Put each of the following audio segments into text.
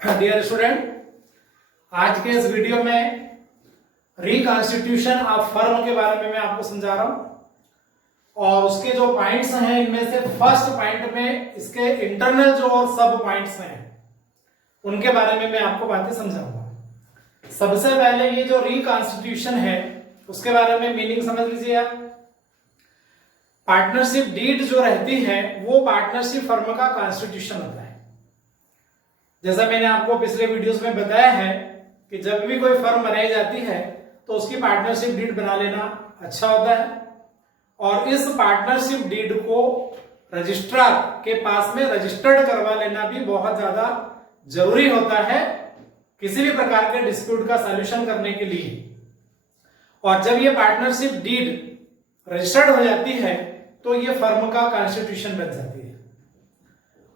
Dear student, आज के इस वीडियो में रिकॉन्स्टिट्यूशन ऑफ फर्म के बारे में मैं आपको समझा रहा हूं और उसके जो पॉइंट्स हैं इनमें से फर्स्ट पॉइंट में इसके इंटरनल जो और सब पॉइंट्स हैं उनके बारे में मैं आपको बातें समझाऊंगा। सबसे पहले ये जो रिकॉन्स्टिट्यूशन है उसके बारे में मीनिंग समझ लीजिए आप। पार्टनरशिप डीड जो रहती है वो पार्टनरशिप फर्म का कॉन्स्टिट्यूशन होता है। जैसा मैंने आपको पिछले वीडियोस में बताया है कि जब भी कोई फर्म बनाई जाती है तो उसकी पार्टनरशिप डीड बना लेना अच्छा होता है और इस पार्टनरशिप डीड को रजिस्ट्रार के पास में रजिस्टर्ड करवा लेना भी बहुत ज्यादा जरूरी होता है किसी भी प्रकार के डिस्प्यूट का सॉल्यूशन करने के लिए। और जब ये पार्टनरशिप डीड रजिस्टर्ड हो जाती है तो ये फर्म का कॉन्स्टिट्यूशन बन जाती है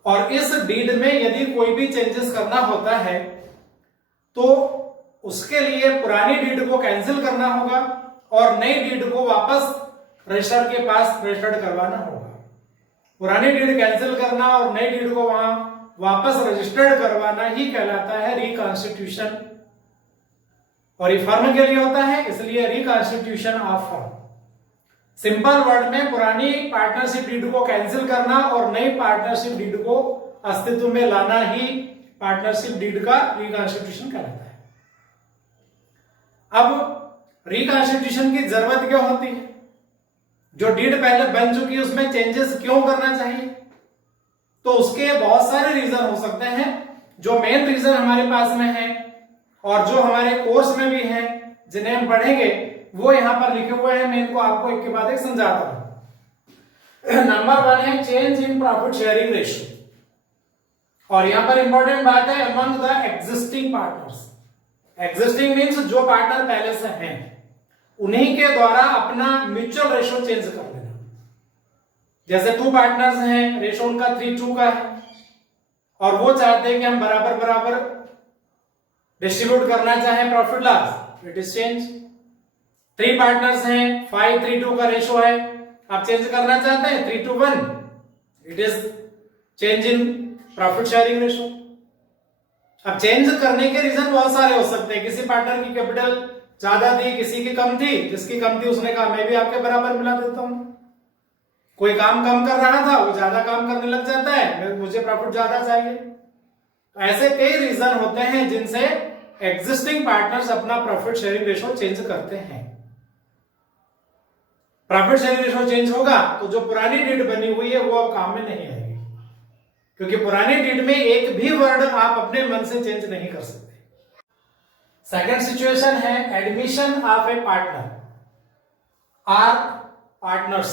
और इस डीड में यदि कोई भी चेंजेस करना होता है तो उसके लिए पुरानी डीड को कैंसिल करना होगा और नई डीड को वापस रजिस्टर के पास रजिस्टर्ड करवाना होगा। पुरानी डीड कैंसिल करना और नई डीड को वहां वापस रजिस्टर्ड करवाना ही कहलाता है रिकॉन्स्टिट्यूशन और ये फर्म के लिए होता है, इसलिए reconstitution of firm. Simple word में पुरानी पार्टनरशिप डीड को कैंसिल करना और नई पार्टनरशिप डीड को अस्तित्व में लाना ही पार्टनरशिप डीड का रिकॉन्स्टिट्यूशन कहलाता है। अब रिकॉन्स्टिट्यूशन की जरूरत क्यों होती है? जो डीड पहले बन चुकी है उसमें चेंजेस क्यों करना चाहिए? तो उसके बहुत सारे रीजन हो सकते हैं। जो मेन रीजन हमारे पास में है और जो हमारे कोर्स में भी है जिन्हें हम पढ़ेंगे वो यहां पर लिखे हुए हैं। मैं इनको आपको एक के बाद एक समझाता हूं। नंबर 1 है change in profit sharing ratio और यहां पर इंपॉर्टेंट बात है among the existing partners. Existing means जो पार्टनर पहले से हैं उन्हीं के द्वारा अपना म्यूचुअल रेशियो चेंज कर लेना। जैसे 2 पार्टनर्स हैं, रेशियो उनका 3:2 का है और वो चाहते हैं कि हम बराबर बराबर डिस्ट्रीब्यूट करना चाहें profit loss, it is change. 3 partners हैं, 5:3:2 का रेशियो है, आप चेंज करना चाहते हैं 3:1, it is change in profit sharing ratio. अब चेंज करने के रीजन बहुत सारे हो सकते हैं। किसी पार्टनर की कैपिटल ज्यादा थी, किसी की कम थी, जिसकी कम थी उसने कहा मैं भी आपके बराबर मिला देता हूं। कोई काम कम कर रहा था वो ज्यादा काम करने लग जाता है, मुझे प्रॉफिट ज्यादा चाहिए। तो ऐसे कई रीजन होते हैं जिनसे एग्जिस्टिंग पार्टनर्स अपना प्रॉफिट शेयरिंग रेशियो चेंज करते हैं। प्रॉफिट शेयरिंग रेशियो चेंज होगा तो जो पुरानी डीड बनी हुई है वो अब काम में नहीं आएगी, क्योंकि पुरानी डीड में एक भी वर्ड आप अपने मन से चेंज नहीं कर सकते। सेकंड सिचुएशन है admission of a partner or partners.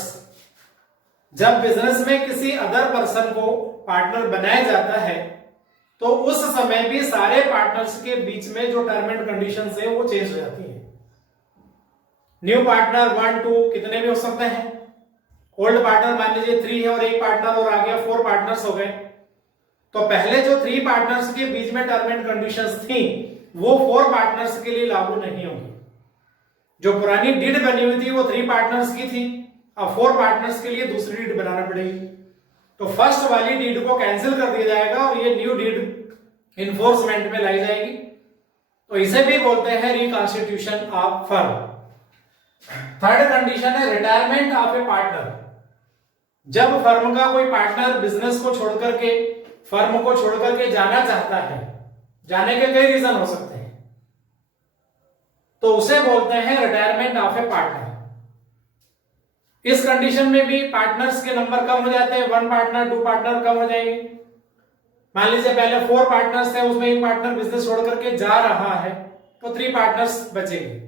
जब बिजनेस में किसी अदर पर्सन को पार्टनर बनाया जाता है तो उस समय भी सारे पार्टनर्स के बीच में जो टर्म एंड कंडीशंस है वो चेंज हो जाती है। न्यू पार्टनर 1 2 कितने भी हो सकते हैं। ओल्ड पार्टनर मान लीजिए 3 है और एक पार्टनर और आ गया, 4 पार्टनर्स हो गए। तो पहले जो 3 पार्टनर्स के बीच में टर्म एंड कंडीशंस थी वो 4 पार्टनर्स के लिए लागू नहीं होगी। जो पुरानी डीड बनी हुई थी वो 3 पार्टनर्स की थी, अब 4 पार्टनर्स के लिए दूसरी डीड बनाना पड़ेगी। तो फर्स्ट वाली डीड को कैंसिल कर दिया जाएगा और ये न्यू डीड इन्फोर्समेंट में लाई जाएगी। तो इसे भी बोलते हैं reconstitution of firm. Third condition है रिटायरमेंट ऑफ ए पार्टनर। जब फर्म का कोई पार्टनर बिजनेस को छोड़कर के फर्म को छोड़कर के जाना चाहता है, जाने के कई रीजन हो सकते हैं, तो उसे बोलते हैं रिटायरमेंट ऑफ ए पार्टनर। इस कंडीशन में भी पार्टनर्स के नंबर कम हो जाते हैं, 1 पार्टनर 2 पार्टनर कम हो जाएंगे। मान लीजिए पहले 4 पार्टनर्स थे, उसमें एक पार्टनर बिजनेस छोड़ करके जा रहा है तो 3 पार्टनर्स बचेंगे।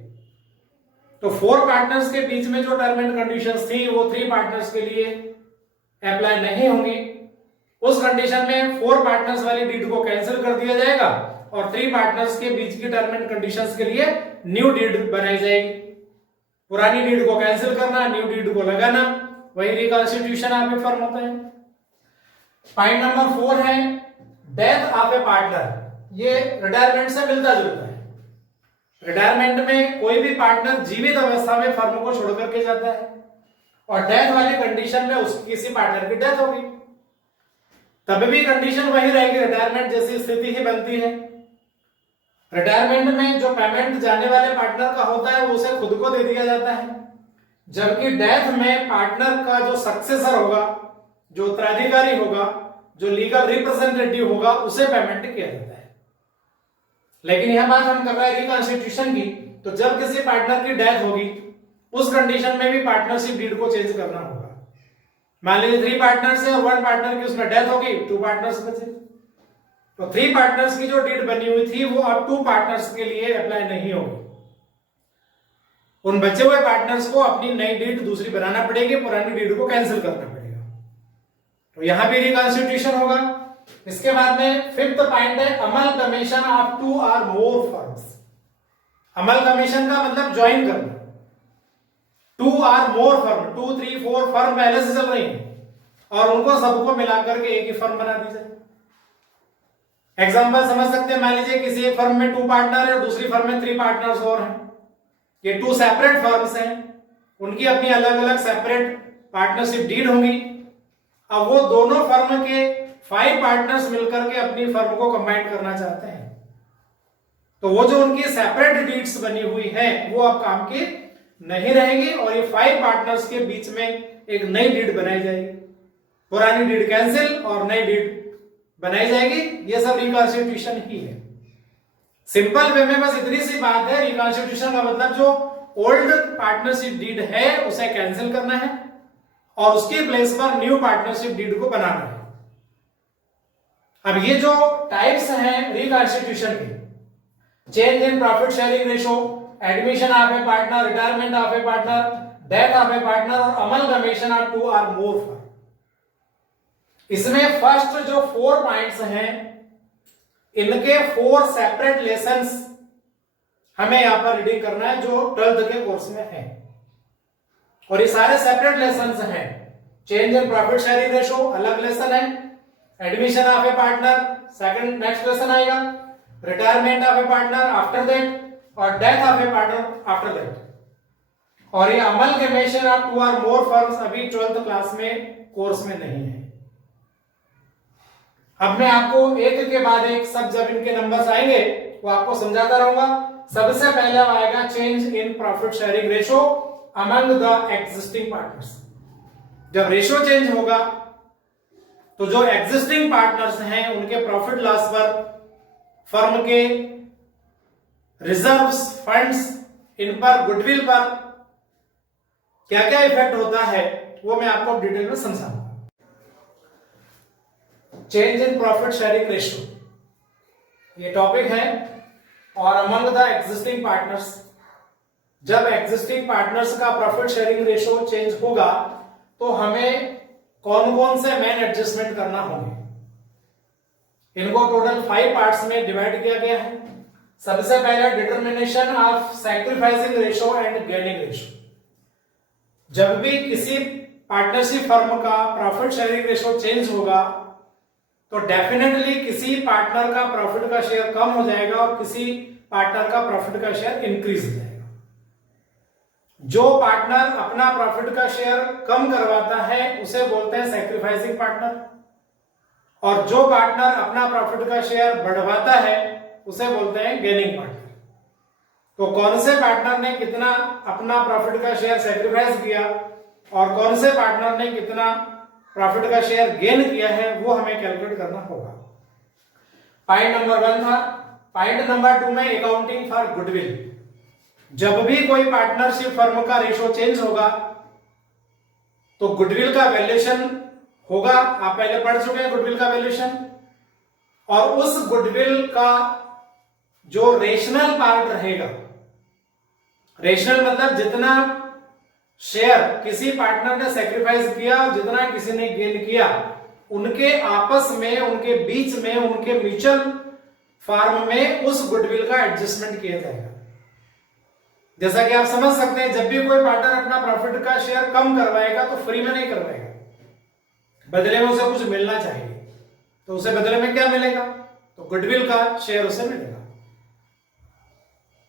तो 4 पार्टनर्स के बीच में जो टर्म एंड कंडीशंस थी वो 3 पार्टनर्स के लिए अप्लाई नहीं होंगी। उस कंडीशन में 4 पार्टनर्स वाली डीड को कैंसिल कर दिया जाएगा और 3 पार्टनर्स के बीच की टर्म एंड कंडीशंस के लिए न्यू डीड बनाई जाएगी। पुरानी डीड को कैंसिल करना, न्यू डीड को लगाना, वही रिकॉन्स्टिट्यूशन ऑफ ए फर्म होता है। पॉइंट नंबर 4 है डेथ ऑफ ए पार्टनर। ये रिटायरमेंट से मिलता जुलता है। रिटायरमेंट में कोई भी पार्टनर जीवित अवस्था में फर्म को छोड़ करके जाता है और डेथ वाली कंडीशन में किसी पार्टनर की डेथ होगी। तब भी कंडीशन वही रहेगी, रिटायरमेंट जैसी स्थिति ही बनती है। रिटायरमेंट में जो पेमेंट जाने वाले पार्टनर का होता है वो उसे खुद को दे दिया जाता है, जबकि डेथ में पार्टनर का जो सक्सेसर होगा, जो उत्तराधिकारी होगा, जो लीगल रिप्रेजेंटेटिव होगा, उसे पेमेंट किया जाता है। लेकिन यह बात हम कर रहे हैं रिकॉन्स्टिट्यूशन की, तो जब किसी पार्टनर की डेथ होगी उस कंडीशन में भी पार्टनरशिप डीड को चेंज करना होगा। मान लीजिए 3 पार्टनर्स है और 1 पार्टनर की उसमें डेथ होगी, 2 पार्टनर्स बचे, तो 3 पार्टनर्स की जो डीड बनी हुई थी वो अब 2 पार्टनर्स के लिए अप्लाई नहीं होगी। उन बचे हुए पार्टनर्स को अपनी नई डीड दूसरी बनाना पड़ेगी, पुरानी डीड को कैंसिल करना पड़ेगा। तो यहां भी रिकॉन्स्टिट्यूशन होगा। इसके बाद में 5th पॉइंट है अमल कमीशन ऑफ 2 और मोर फर्म्स। अमल कमीशन का मतलब ज्वाइन करना। 2 और मोर फर्म, 2, 3, 4 फर्म पहले से चल रही है और उनको सबको मिलाकर के एक ही फर्म बना दी जाए। एग्जांपल समझ सकते हैं, मान लीजिए किसी एक फर्म में 2 पार्टनर है और दूसरी फर्म में 3 पार्टनर्स और हैं। ये 2 सेपरेट फर्म्स हैं, उनकी अपनी अलग अलग सेपरेट पार्टनरशिप डीड होंगी। अब वो दोनों फर्म के 5 पार्टनर्स मिलकर के अपनी फर्म को कंबाइन करना चाहते हैं, तो वो जो उनकी सेपरेट डीड्स बनी हुई है वो अब काम की नहीं रहेगी और ये 5 पार्टनर्स के बीच में एक नई डीड बनाई जाएगी। पुरानी डीड कैंसिल और नई डीड बनाई जाएगी। ये सब रिकॉन्स्टिट्यूशन ही है। सिंपल वे में बस इतनी सी बात है, रिकॉन्स्टिट्यूशन का मतलब जो ओल्ड पार्टनरशिप डीड है उसे कैंसिल करना है और उसके प्लेस पर न्यू पार्टनरशिप डीड को बनाना है। अब ये जो टाइप्स हैं रिकॉन्स्टिट्यूशन के, change in profit sharing ratio, admission of a partner, retirement of a partner, death of a partner और अमल कमीशन ऑफ 2 और मोर फर्म। इसमें फर्स्ट जो 4 पॉइंट्स हैं इनके 4 सेपरेट लेसन्स हमें यहां पर रीडिंग करना है जो 12th के कोर्स में है और ये सारे सेपरेट लेसन्स हैं। Change in profit sharing ratio अलग लेसन है, admission of a partner second next lesson आएगा, retirement of a partner after that और death of a partner after that. और ये अमल कमीशन ऑफ 2 और मोर फर्म्स अभी 12th क्लास में कोर्स में नहीं है। अब मैं आपको एक के बाद एक सब जब इनके नंबर्स आएंगे वो आपको समझाता रहूंगा। सबसे पहले आएगा change in profit sharing ratio among the existing partners. जब रेशो चेंज होगा तो जो एग्जिस्टिंग पार्टनर्स हैं उनके प्रॉफिट लॉस पर, फर्म के रिजर्व्स, फंड्स, इन पर, गुडविल पर क्या क्या इफेक्ट होता है वो मैं आपको डिटेल में समझाऊंगा। Change in profit sharing ratio ये टॉपिक है और अमंग द एग्जिस्टिंग पार्टनर्स, जब एग्जिस्टिंग पार्टनर्स का प्रॉफिट शेयरिंग रेशियो चेंज होगा तो हमें कौन कौन से मेन एडजस्टमेंट करना होंगे। इनको टोटल 5 पार्ट्स में डिवाइड किया गया है। सबसे पहले determination of sacrificing ratio and gaining ratio. जब भी किसी पार्टनरशिप फर्म का प्रॉफिट शेयरिंग रेशियो चेंज होगा तो डेफिनेटली किसी पार्टनर का प्रॉफिट का शेयर कम हो जाएगा और किसी पार्टनर का प्रॉफिट का शेयर इंक्रीज हो जाएगा। जो पार्टनर अपना प्रॉफिट का शेयर कम करवाता है उसे बोलते हैं सैक्रिफाइसिंग पार्टनर और जो पार्टनर अपना प्रॉफिट का शेयर बढ़वाता है उसे बोलते हैं गेनिंग पार्टनर। तो कौन से पार्टनर ने कितना अपना प्रॉफिट का शेयर सैक्रिफाइस किया और कौन से पार्टनर ने कितना प्रॉफिट का शेयर गेन किया है वो हमें कैलकुलेट करना होगा। पॉइंट नंबर 1 था। पॉइंट नंबर 2 में अकाउंटिंग फॉर गुडविल। जब भी कोई पार्टनरशिप फर्म का रेशो चेंज होगा तो गुडविल का वैल्यूएशन होगा। आप पहले पढ़ चुके हैं गुडविल का वैल्यूएशन, और उस गुडविल का जो रेशनल पार्ट रहेगा, रेशनल मतलब जितना शेयर किसी पार्टनर ने सैक्रिफाइस किया और जितना किसी ने गेन किया, उनके आपस में, उनके बीच में, उनके म्यूचुअल फार्म में उस गुडविल का एडजस्टमेंट किया जाएगा। जैसा कि आप समझ सकते हैं, जब भी कोई पार्टनर अपना प्रॉफिट का शेयर कम करवाएगा तो फ्री में नहीं करवाएगा, बदले में उसे कुछ मिलना चाहिए। तो उसे बदले में क्या मिलेगा? तो गुडविल का शेयर उसे मिलेगा।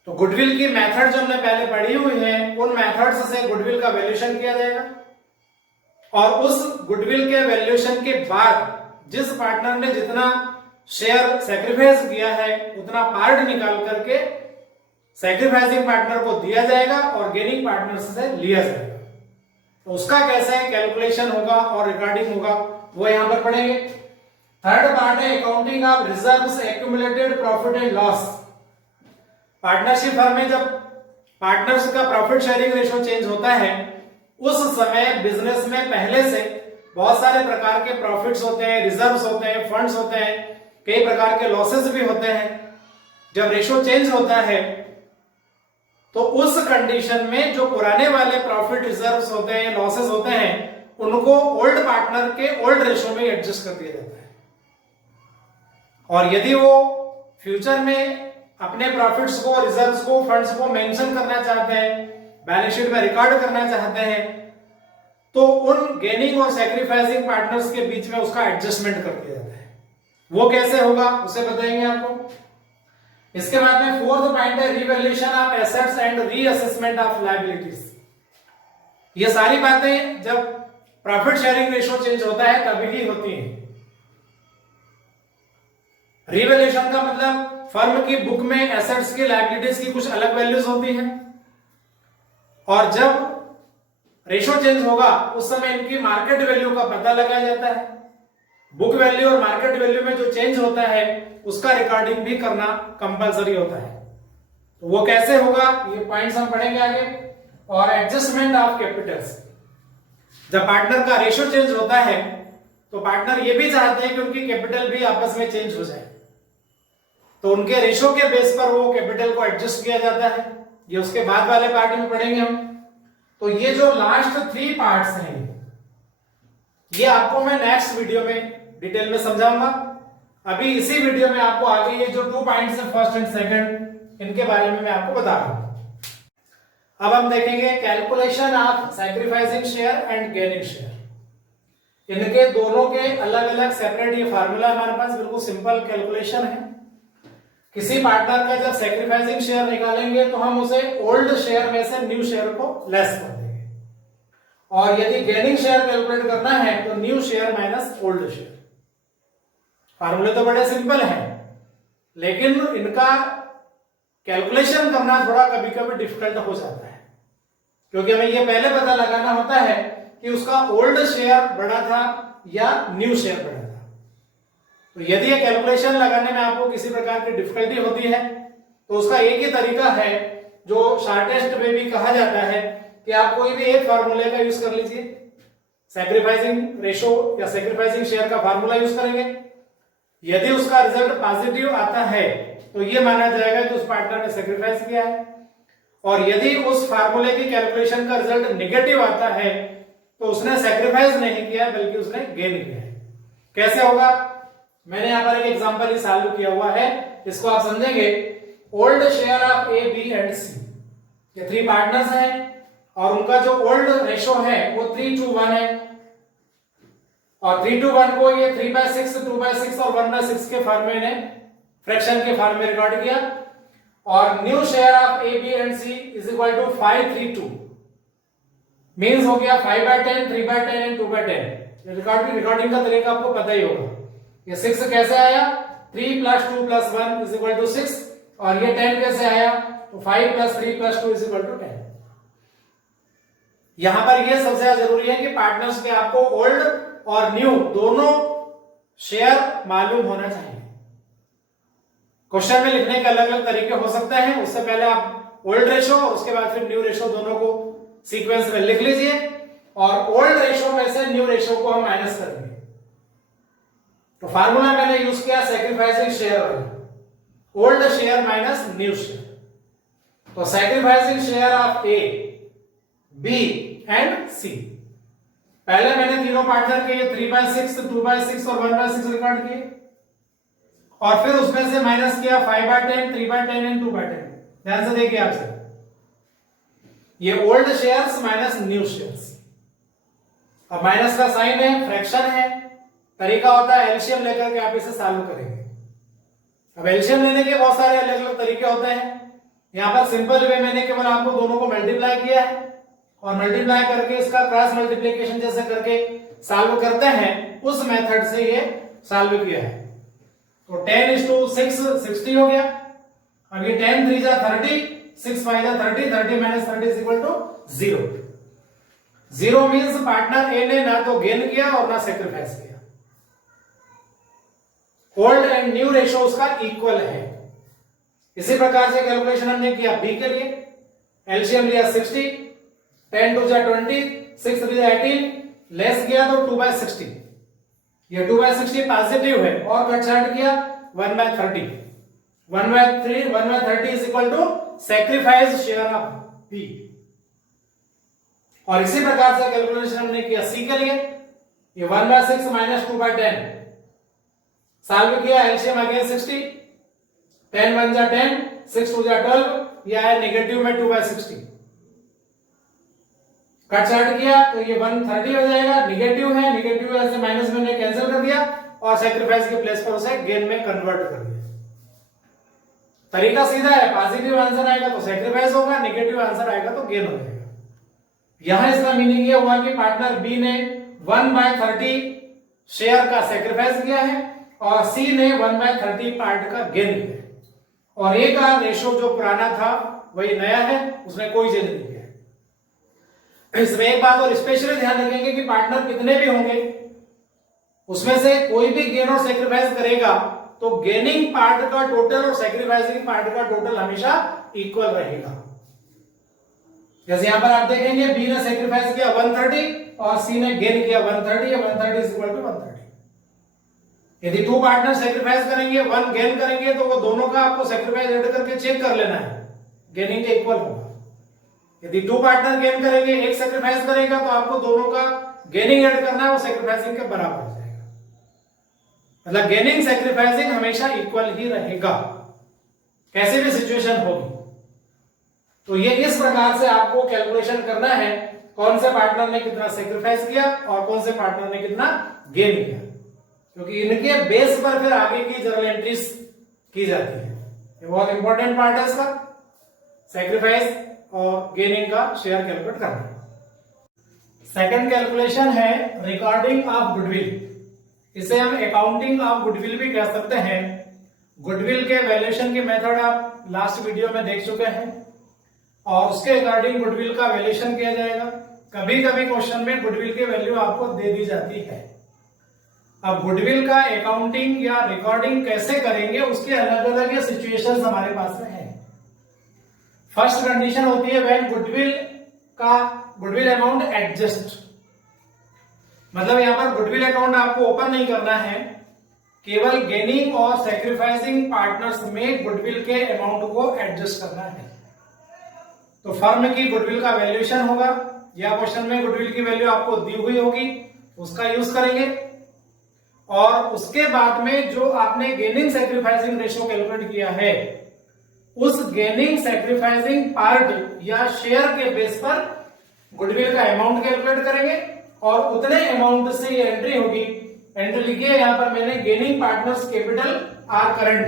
तो गुडविल की मेथड जो हमने पहले पढ़ी हुई है, उन मेथड्स से गुडविल का वैल्यूएशन किया जाएगा और उस गुडविल के वैल्यूएशन के बाद जिस पार्टनर ने जितना शेयर सेक्रीफाइस किया है उतना पार्ट निकाल करके सैक्रिफाइसिंग पार्टनर को दिया जाएगा और गेनिंग पार्टनर से लिया जाएगा। तो उसका कैसे कैलकुलेशन होगा और रिकॉर्डिंग होगा वो यहां पर पढ़ेंगे। थर्ड पार्ट है accounting of reserves, accumulated profit and loss. Partnership firm में जब पार्टनर्स का प्रॉफिट शेयरिंग रेशियो चेंज होता है उस समय बिजनेस में पहले से बहुत सारे प्रकार के प्रॉफिट्स होते हैं, रिजर्व्स होते हैं, फंड्स होते हैं, कई प्रकार के लॉसेस भी होते हैं। जब रेशियो चेंज होता है तो उस कंडीशन में जो पुराने वाले प्रॉफिट रिजर्व्स होते हैं, लॉसेस होते हैं, उनको ओल्ड पार्टनर के ओल्ड रेशियो में एडजस्ट कर दिया जाता है। और यदि वो फ्यूचर में अपने प्रॉफिट्स को, रिजर्व्स को, फंड्स को मेंशन करना चाहते हैं, बैलेंस शीट में रिकॉर्ड करना चाहते हैं, तो उन गेनिंग और सैक्रिफाइसिंग पार्टनर्स के बीच में उसका एडजस्टमेंट कर दिया जाता है। वो कैसे होगा उसे बताएंगे आपको। इसके बाद में फोर्थ पॉइंट है revaluation of assets and reassessment of liabilities. ये सारी बातें जब प्रॉफिट शेयरिंग रेशियो चेंज होता है तभी ही होती हैं। रिवैल्यूएशन का मतलब फर्म की बुक में एसेट्स की, लायबिलिटीज की कुछ अलग वैल्यूज होती हैं और जब रेशियो चेंज होगा उस समय इनकी मार्केट वैल्यू का पता लगाया जाता है। बुक वैल्यू और मार्केट वैल्यू में जो चेंज होता है उसका रिकॉर्डिंग भी करना कंपलसरी होता है। तो वो कैसे होगा ये पॉइंट्स हम पढ़ेंगे आगे। और एडजस्टमेंट ऑफ कैपिटल्स, जब पार्टनर का रेशियो चेंज होता है तो पार्टनर ये भी चाहते हैं कि उनकी कैपिटल भी आपस में चेंज हो जाए, तो उनके रेशियो के बेस पर वो कैपिटल को एडजस्ट किया जाता है। ये उसके बाद वाले पार्ट में पढ़ेंगे हम। तो ये जो लास्ट 3 पार्ट्स हैं ये आपको मैं नेक्स्ट वीडियो में डिटेल में समझाऊंगा। अभी इसी वीडियो में आपको आगे ये जो 2 पॉइंट्स हैं फर्स्ट एंड सेकंड, इनके बारे में मैं आपको बता रहा हूं। अब हम देखेंगे calculation of sacrificing share and gaining share. इनके दोनों के अलग अलग सेपरेट ये फार्मूला हमारे पास बिल्कुल सिंपल कैलकुलेशन है। किसी पार्टनर का जब सैक्रिफाइसिंग शेयर निकालेंगे तो हम उसे ओल्ड शेयर में से न्यू शेयर को लेस कर देंगे, और यदि गेनिंग शेयर कैलकुलेट करना है तो new share minus old share. फार्मूले तो बड़े सिंपल हैं लेकिन इनका कैलकुलेशन करना थोड़ा कभी कभी डिफिकल्ट हो जाता है, क्योंकि हमें यह पहले पता लगाना होता है कि उसका ओल्ड शेयर बड़ा था या न्यू शेयर बड़ा था। तो यदि ये कैलकुलेशन लगाने में आपको किसी प्रकार की डिफिकल्टी होती है तो उसका एक ही तरीका है जो शॉर्टेस्ट वे भी कहा जाता है कि आप कोई भी एक फार्मूले का यूज कर लीजिए। सैक्रिफाइसिंग रेशियो या सैक्रिफाइसिंग शेयर का फार्मूला यूज करेंगे। यदि उसका रिजल्ट पॉजिटिव आता है तो ये माना जाएगा कि उस पार्टनर ने सैक्रिफाइस किया है, और यदि उस फार्मूले की कैलकुलेशन का रिजल्ट नेगेटिव आता है तो उसने सैक्रिफाइस नहीं किया बल्कि उसने गेन किया है। कैसे होगा, मैंने यहां पर एक एग्जांपल ही सॉल्व किया हुआ है, इसको आप समझेंगे। Old share of A, B and C, ये 3 पार्टनर्स हैं और उनका जो ओल्ड रेशियो है वो 3:1 है, और 3:1 को ये 3/6, 2/6 और 1/6 के फॉर्म में ने फ्रैक्शन के फॉर्म में रिकॉर्ड किया। और new share of A, B and C is equal to 5:3:2, means हो गया 5/10, 3/10 एंड 2/10। रिकॉर्डिंग का तरीका आपको पता ही होगा। ये 6 कैसे आया, 3 + 2 + 1 इज इक्वल टू 6, और ये 10 कैसे आया, तो 5 + 3 + 2 इज इक्वल टू 10। यहां पर यह सबसे ज्यादा जरूरी है कि पार्टनर्स के आपको ओल्ड और न्यू दोनों शेयर मालूम होना चाहिए। क्वेश्चन में लिखने के अलग अलग तरीके हो सकते हैं, उससे पहले आप ओल्ड रेशियो और उसके बाद फिर न्यू रेशियो दोनों को सीक्वेंस में लिख लीजिए, और ओल्ड रेशियो में से न्यू रेशियो को हम माइनस करेंगे। तो फार्मूला मैंने यूज किया सैक्रिफाइसिंग शेयर वाला, old share minus new share. तो sacrificing share of A, B and C, पहले मैंने तीनों पार्टनर के ये 3/6, 2/6 और 1/6 रिकॉर्ड किए, और फिर उसमें से माइनस किया 5/10, 3/10 एंड 2/10। ध्यान से देखिए आपसे, ये old shares minus new shares. अब माइनस का साइन है, फ्रैक्शन है, तरीका होता है एलसीएम लेकर के आप इसे सॉल्व करेंगे। अब एलसीएम लेने के बहुत सारे अलग अलग तरीके होते हैं। यहां पर सिंपल वे मैंने केवल आपको दोनों को मल्टीप्लाई किया है, और मल्टीप्लाई करके इसका क्रॉस मल्टीप्लिकेशन जैसे करके सॉल्व करते हैं, उस मेथड से ये सॉल्व किया है। तो 10:6 60 हो गया। अब ये 10 3 जा 30, 6 5 जा 30, 30 minus 30 is equal to 0। 0 means partner A ने ना तो गेन किया और ना सेक्रीफाइस किया। ओल्ड एंड न्यू रेशियो उसका इक्वल है। इसी प्रकार से कैलकुलेशन हमने किया बी के लिए। एलसीएम लिया 60, 10 2 जा 20, 6 3 जा 18, लेस किया तो 2/60। ये 2/60 पॉजिटिव है और कट छाट किया 1/30। 1/30 is equal to sacrifice share of B. और इसी प्रकार से कैलकुलेशन हमने किया सी के लिए। ये 1/6 माइनस 2/10 सॉल्व किया। एलसीएम अगेन 60, 10 1 जा 10, 6 2 जा 12, ये आया नेगेटिव में 2/60। कट छाट किया तो ये 130 हो जाएगा। निगेटिव है, निगेटिव से माइनस में कैंसिल कर दिया और सैक्रिफाइस के प्लेस पर उसे गेन में कन्वर्ट कर दिया। तरीका सीधा है, पॉजिटिव आंसर आएगा तो सैक्रिफाइस होगा, नेगेटिव आंसर आएगा तो गेन हो जाएगा। यहां इसका मीनिंग ये हुआ कि पार्टनर बी ने 1/30 शेयर का सैक्रिफाइस किया है और सी ने 1/30 पार्ट का गेन किया है। और ए का रेशो जो पुराना था वही नया है, उसमें कोई चेंज नहीं किया। इसमें एक बात और स्पेशली ध्यान रखेंगे कि पार्टनर कितने भी होंगे उसमें से कोई भी गेन और सेक्रीफाइस करेगा तो गेनिंग पार्ट का टोटल और सेक्रीफाइसिंग पार्ट का टोटल हमेशा इक्वल रहेगा। जैसे यहां पर आप देखेंगे बी ने सेक्रीफाइस किया 130 और सी ने गेन किया 130 या 130 इज इक्वल टू 130। यदि 2 पार्टनर सेक्रीफाइस करेंगे 1 गेन करेंगे तो वो दोनों का आपको सेक्रीफाइस ऐड करके चेक कर लेना है, गेनिंग के इक्वल होगा। यदि 2 पार्टनर गेन करेंगे, एक सेक्रीफाइस करेगा तो आपको दोनों का गेनिंग ऐड करना है, वो सेक्रीफाइसिंग के बराबर हो जाएगा। मतलब गेनिंग सेक्रीफाइसिंग हमेशा इक्वल ही रहेगा कैसे भी सिचुएशन होगी। तो ये इस प्रकार से आपको कैलकुलेशन करना है कौन से पार्टनर ने कितना सेक्रीफाइस किया और कौन से पार्टनर ने कितना गेन किया, क्योंकि इनके बेस पर फिर आगे की जर्नल एंट्रीज की जाती है। ये बहुत इंपॉर्टेंट पार्ट है इसका, सेक्रीफाइस और गेनिंग का शेयर कैलकुलेट करना। सेकंड कैलकुलेशन है रिकॉर्डिंग ऑफ गुडविल। इसे हम अकाउंटिंग ऑफ गुडविल भी कह सकते हैं। गुडविल के वैल्यूएशन के मेथड आप लास्ट वीडियो में देख चुके हैं और उसके अकॉर्डिंग गुडविल का वैल्यूएशन किया जाएगा। कभी कभी क्वेश्चन में गुडविल की वैल्यू आपको दे दी जाती है। अब गुडविल का अकाउंटिंग या रिकॉर्डिंग कैसे करेंगे उसके अलग अलग सिचुएशंस हमारे पास में है। फर्स्ट कंडीशन होती है व्हेन गुडविल अमाउंट एडजस्ट। मतलब यहां पर गुडविल अकाउंट आपको ओपन नहीं करना है, केवल गेनिंग और सैक्रिफाइसिंग पार्टनर्स में गुडविल के अमाउंट को एडजस्ट करना है। तो फर्म की गुडविल का वैल्यूएशन होगा या क्वेश्चन में गुडविल की वैल्यू आपको दी हुई होगी, उसका यूज करेंगे और उसके बाद में जो आपने गेनिंग सैक्रिफाइसिंग रेशियो कैलकुलेट किया है उस गेनिंग सैक्रिफाइसिंग पार्ट या शेयर के बेस पर गुडविल का अमाउंट कैलकुलेट करेंगे और उतने अमाउंट से ये एंट्री होगी। एंट्री लिखिए यहां पर मैंने gaining partners capital or current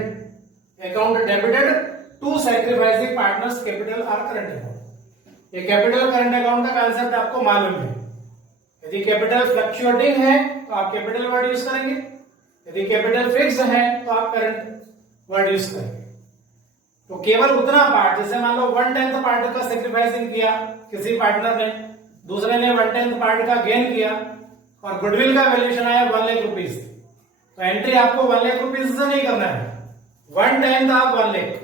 account debited to sacrificing partners capital or current account. ये कैपिटल करंट अकाउंट का कंसेप्ट आपको मालूम है। यदि कैपिटल फ्लक्चुएटिंग है तो आप कैपिटल वर्ड यूज करेंगे, यदि कैपिटल फिक्स है तो आप करंट वर्ड यूज करेंगे। तो केवल उतना पार्ट, जैसे मान लो 1/10 पार्ट का सेक्रीफाइसिंग किया किसी पार्टनर ने, दूसरे ने 1/10 पार्ट का गेन किया और गुडविल का वैल्यूएशन आया 1 लाख रुपीस, तो एंट्री आपको 1 लाख रुपीस से नहीं करना है, 1/10 ऑफ 1 लाख।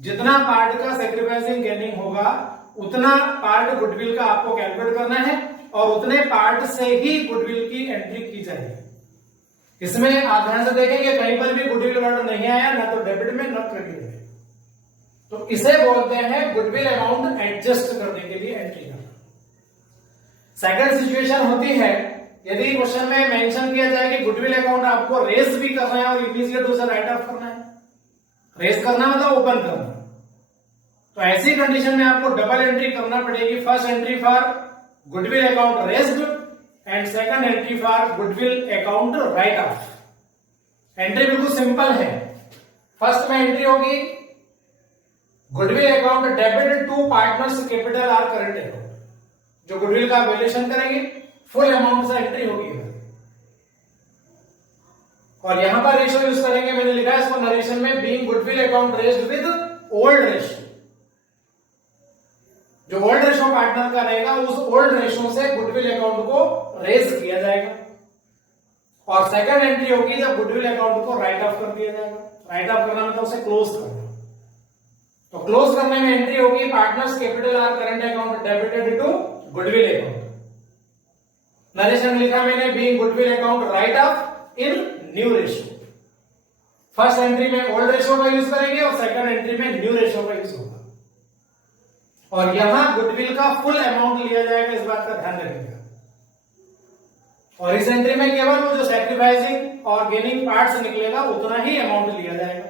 जितना पार्ट का सेक्रीफाइसिंग गेनिंग होगा उतना पार्ट गुडविल का आपको कैलकुलेट करना है और उतने पार्ट से ही गुडविल की एंट्री की जाएगी। इसमें आप ध्यान से देखेंगे कहीं पर भी गुडविल वर्ड नहीं आया, ना तो डेबिट में ना क्रेडिट में। तो इसे बोलते हैं गुडविल अमाउंट एडजस्ट करने के लिए एंट्री करना। सेकंड सिचुएशन होती है यदि क्वेश्चन में मेंशन किया जाए कि गुडविल अकाउंट आपको रेस भी करना है और इमीडिएट उसे राइट ऑफ करना है। रेस करना मतलब ओपन करना। तो ऐसी कंडीशन में आपको डबल एंट्री करना पड़ेगी। First entry for goodwill account raised and second entry for goodwill account write off. Entry बिल्कुल सिंपल है। फर्स्ट में एंट्री होगी goodwill account debit to partners capital or current account. जो गुडविल का वैल्यूएशन करेंगे full amount से entry होगी। और यहां पर रेशियो यूज करेंगे, मैंने लिखा है इसको नरेशन में, being goodwill account raised with old ratio. जो ओल्ड रेशियो पार्टनर का रहेगा उस ओल्ड रेशियो से गुडविल अकाउंट को रेज किया जाएगा। और सेकंड एंट्री होगी जब गुडविल अकाउंट को राइट ऑफ कर दिया जाएगा। राइट ऑफ करना मतलब उसे क्लोज करना। तो क्लोज करने में एंट्री होगी partners capital or current account debited to goodwill account. Narration लिखा मैंने, being goodwill account write off in new ratio. First entry में ओल्ड रेशियो का यूज करेंगे और सेकंड एंट्री में न्यू रेशियो का यूज होगा। और यहां गुडविल का फुल अमाउंट लिया जाएगा, इस बात का ध्यान रखिएगा। और इस एंट्री में केवल वो जो सैक्रिफाइसिंग और गेनिंग पार्ट से निकलेगा उतना ही अमाउंट लिया जाएगा।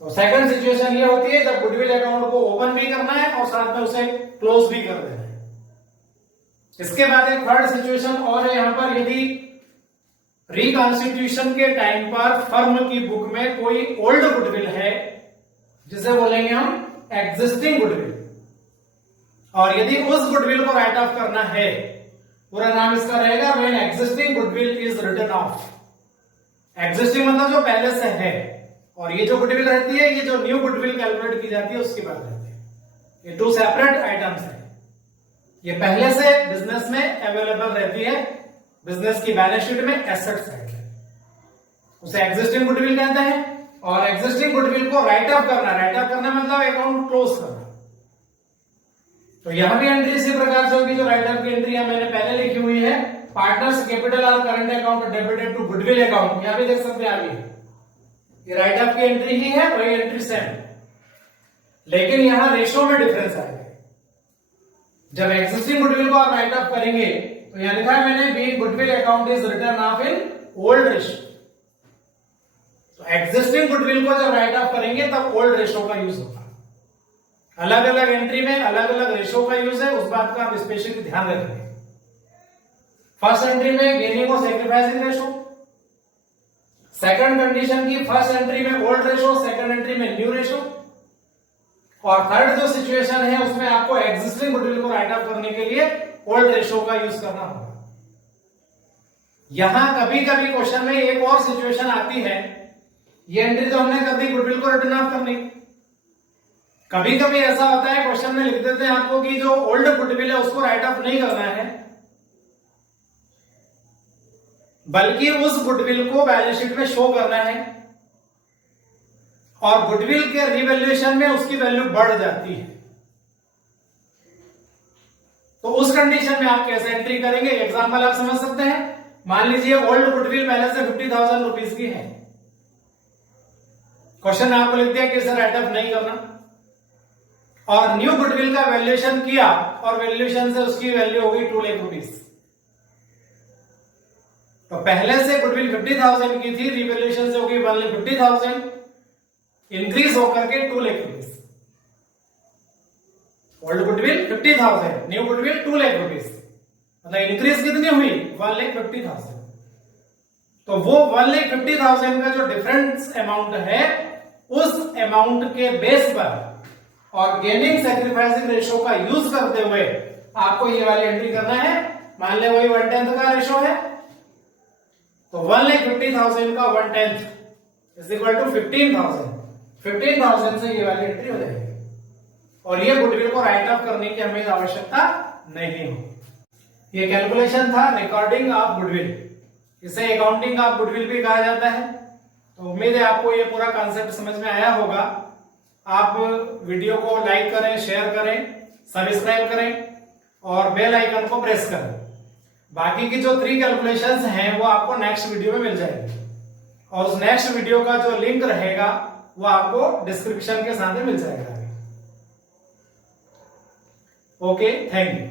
तो सेकंड सिचुएशन ये होती है जब गुडविल अकाउंट को ओपन भी करना है और साथ में उसे क्लोज भी कर देना है। इसके बाद एक थर्ड सिचुएशन और है यहां पर, यदि रिकॉन्स्टिट्यूशन के टाइम पर फर्म की बुक में कोई ओल्ड गुडविल है, जिसे बोलेंगे हम एग्जिस्टिंग गुडविल, और यदि उस गुडविल को राइट ऑफ करना है, पूरा नाम इसका रहेगा when existing goodwill is written off. Existing मतलब जो पहले से है, और ये जो गुडविल रहती है, ये जो न्यू गुडविल कैलकुलेट की जाती है उसकी बात रहती है। ये टू सेपरेट आइटम्स है। ये पहले से बिजनेस में अवेलेबल रहती है, बिजनेस की बैलेंस शीट में एसेट साइड है, उसे एग्जिस्टिंग गुडविल कहते हैं। और एग्जिस्टिंग गुडविल को राइट ऑफ करना, राइट ऑफ करना मतलब अकाउंट क्लोज करना। तो यहां भी एंट्री इसी प्रकार से होगी जो राइट ऑफ की एंट्री मैंने पहले लिखी हुई है, पार्टनर्स कैपिटल और current account debited to goodwill account. यहां भी देख सकते हैं आगे ये राइट ऑफ की एंट्री ही है, वही एंट्री सेम, लेकिन यहां रेशियो में डिफरेंस आएगा। जब एग्जिस्टिंग गुडविल को आप राइट ऑफ करेंगे तो यहां लिखा है मैंने, being goodwill account is return of in old ratio. तो एग्जिस्टिंग गुडविल को जब राइट ऑफ करेंगे तब ओल्ड रेशियो का यूज होगा। अलग अलग एंट्री में अलग अलग रेशियो का यूज है, उस बात का आप स्पेशली ध्यान रखेंगे। फर्स्ट एंट्री में गेनिंग और सैक्रिफाइसिंग रेशियो, सेकंड कंडीशन की फर्स्ट एंट्री में ओल्ड रेशियो, सेकंड एंट्री में न्यू रेशियो, और थर्ड जो सिचुएशन है उसमें आपको एग्जिस्टिंग गुडविल को राइट ऑफ करने के लिए ओल्ड रेशियो का यूज करना होगा। यहां कभी कभी क्वेश्चन में एक और सिचुएशन आती है, ये एंट्री तो हमने कर दी गुडविल को रिटर्न ऑफ करने, कभी कभी ऐसा होता है क्वेश्चन में लिख देते हैं आपको कि जो ओल्ड गुडविल है उसको राइट ऑफ नहीं करना है, बल्कि उस गुडविल को बैलेंस शीट में शो करना है, और गुडविल के रिवैल्यूएशन में उसकी वैल्यू बढ़ जाती है। तो उस कंडीशन में आप कैसे एंट्री करेंगे, एग्जांपल आप समझ सकते हैं। मान लीजिए ओल्ड गुडविल पहले से 50,000 रुपीज की है, क्वेश्चन में आपको लिख दिया कि इसे राइट ऑफ नहीं करना, और न्यू गुडविल का वैल्यूएशन किया और वैल्यूएशन से उसकी वैल्यू हो गई 2 लाख रुपीज। तो पहले से गुडविल 50,000 की थी, रिवैल्यूएशन से हो गई 1,50,000, इंक्रीज होकर के 2 lakh rupees. Old goodwill 50,000, new goodwill 2 lakh rupees, मतलब इंक्रीज कितनी हुई 1,50,000। तो वो 1,50,000 का जो डिफरेंस अमाउंट है, उस अमाउंट के बेस पर और गेनिंग सैक्रिफाइसिंग रेशियो का यूज करते हुए आपको ये वाली एंट्री करना है। मान ले वही 1/10 का रेशियो है, तो 1,50,000 का 1/10 इज इक्वल टू 15,000। 15,000 से ये वाली एंट्री हो जाएगी, और ये गुडविल को राइट ऑफ करने की हमें आवश्यकता नहीं हो। ये कैलकुलेशन था रिकॉर्डिंग ऑफ गुडविल, इसे अकाउंटिंग ऑफ गुडविल भी कहा जाता है। तो उम्मीद है आपको ये पूरा कॉन्सेप्ट समझ में आया होगा। आप वीडियो को लाइक करें, शेयर करें, सब्सक्राइब करें और बेल आइकन को प्रेस करें। बाकी की जो 3 कैलकुलेशंस हैं वो आपको नेक्स्ट वीडियो में मिल जाएगी, और उस नेक्स्ट वीडियो का जो लिंक रहेगा वो आपको डिस्क्रिप्शन के साथ में मिल जाएगा। Okay, thank you.